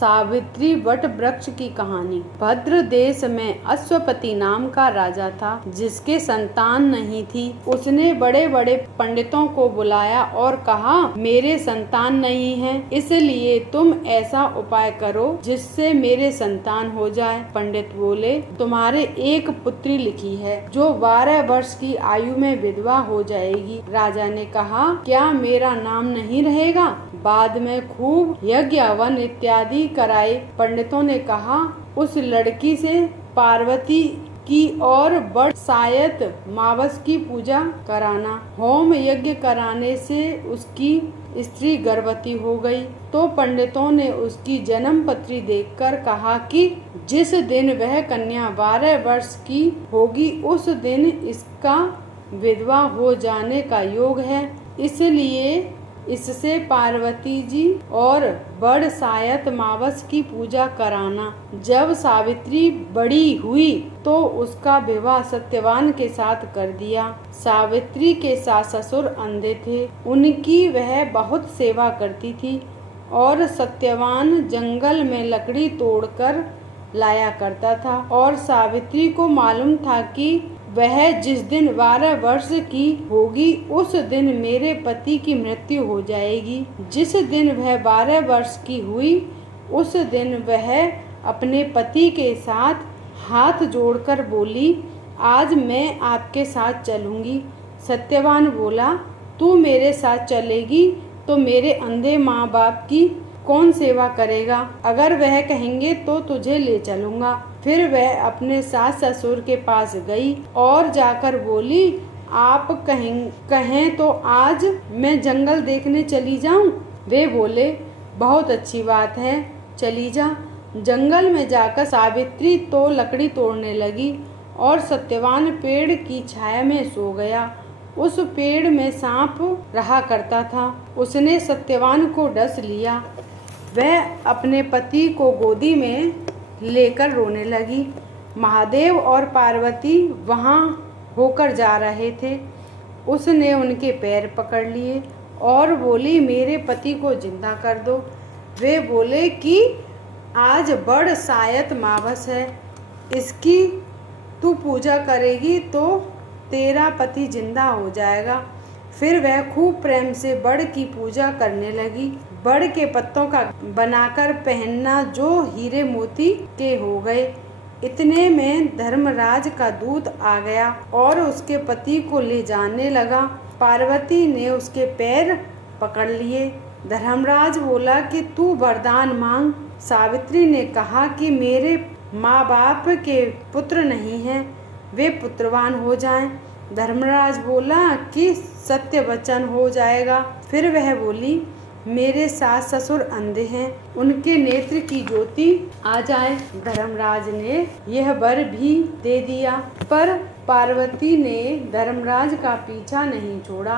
Savitri what वृक्ष की कहानी। भद्र देश में अश्वपति नाम का राजा था, जिसके संतान नहीं थी। उसने बड़े बड़े पंडितों को बुलाया और कहा, मेरे संतान नहीं है, इसलिए तुम ऐसा उपाय करो जिससे मेरे संतान हो जाए। पंडित बोले, तुम्हारे एक पुत्री लिखी है जो 12 वर्ष की आयु में विधवा हो जाएगी। राजा ने कहा, क्या मेरा नाम नहीं रहेगा? बाद में खूब यज्ञ हवन इत्यादि कराए। पंडितों ने कहा, उस लड़की से पार्वती की और बड़ सायत मावस की पूजा कराना। होम यज्ञ कराने से उसकी स्त्री गर्भवती हो गई तो पंडितों ने उसकी जन्म पत्री देखकर कहा कि जिस दिन वह कन्या 12 वर्ष की होगी उस दिन इसका विधवा हो जाने का योग है, इसलिए इससे पार्वती जी और बड़ सायत मावस की पूजा कराना। जब सावित्री बड़ी हुई तो उसका विवाह सत्यवान के साथ कर दिया। सावित्री के सास ससुर अंधे थे, उनकी वह बहुत सेवा करती थी और सत्यवान जंगल में लकड़ी तोड़कर लाया करता था और सावित्री को मालूम था कि वह जिस दिन 12 वर्ष की होगी उस दिन मेरे पति की मृत्यु हो जाएगी। जिस दिन वह 12 वर्ष की हुई उस दिन वह अपने पति के साथ हाथ जोड़कर बोली, आज मैं आपके साथ चलूंगी। सत्यवान बोला, तू मेरे साथ चलेगी तो मेरे अंधे माँ बाप की कौन सेवा करेगा? अगर वह कहेंगे तो तुझे ले चलूंगा। फिर वह अपने सास ससुर के पास गई और जाकर बोली, आप कहें तो आज मैं जंगल देखने चली जाऊं? वे बोले, बहुत अच्छी बात है, चली जा। जंगल में जाकर सावित्री तो लकड़ी तोड़ने लगी और सत्यवान पेड़ की छाया में सो गया। उस पेड़ में सांप रहा करता था। उसने सत्यवान को डस लिया। वह अपने पति को गोदी में लेकर रोने लगी। महादेव और पार्वती वहां होकर जा रहे थे। उसने उनके पैर पकड़ लिए और बोली, मेरे पति को जिंदा कर दो। वे बोले कि आज बड़ सायत मावस है, इसकी तू पूजा करेगी तो तेरा पति जिंदा हो जाएगा। फिर वह खूब प्रेम से बड़ की पूजा करने लगी। बड़ के पत्तों का बनाकर पहनना जो हीरे मोती के हो गए। इतने में धर्मराज का दूत आ गया और उसके पति को ले जाने लगा। पार्वती ने उसके पैर पकड़ लिए। धर्मराज बोला कि तू वरदान मांग। सावित्री ने कहा कि मेरे माँ बाप के पुत्र नहीं हैं, वे पुत्रवान हो जाएं। धर्मराज बोला कि सत्य वचन हो जाएगा। फिर वह बोली, मेरे सास ससुर अंधे हैं, उनके नेत्र की ज्योति आ जाए। धर्मराज ने यह वर भी दे दिया, पर पार्वती ने धर्मराज का पीछा नहीं छोड़ा।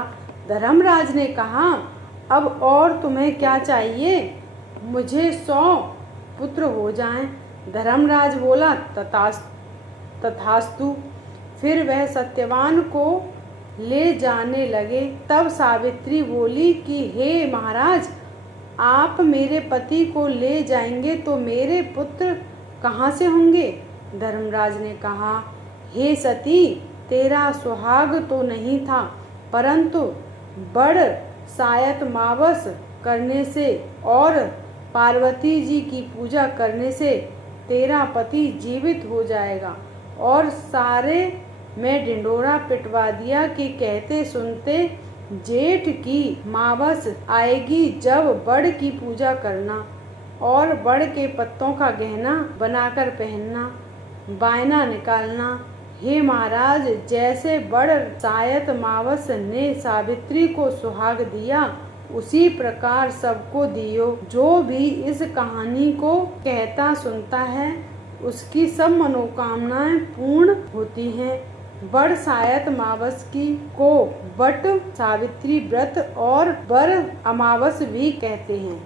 धर्मराज ने कहा, अब और तुम्हें क्या चाहिए? मुझे 100 पुत्र हो जाएं। धर्मराज बोला, तथास्तु। फिर वह सत्यवान को ले जाने लगे। तब सावित्री बोली कि हे महाराज, आप मेरे पति को ले जाएंगे तो मेरे पुत्र कहाँ से होंगे? धर्मराज ने कहा, हे सती, तेरा सुहाग तो नहीं था, परंतु बड़ सायत मावस करने से और पार्वती जी की पूजा करने से तेरा पति जीवित हो जाएगा। और सारे में ढिंडोरा पिटवा दिया कि कहते सुनते जेठ की मावस आएगी जब बड़ की पूजा करना और बड़ के पत्तों का गहना बनाकर पहनना, बायना निकालना। हे महाराज, जैसे बड़ सायत मावस ने सावित्री को सुहाग दिया उसी प्रकार सबको दियो। जो भी इस कहानी को कहता सुनता है उसकी सब मनोकामनाएं पूर्ण होती हैं। बड़ सायत मावस को बट सावित्री व्रत और बर अमावस भी कहते हैं।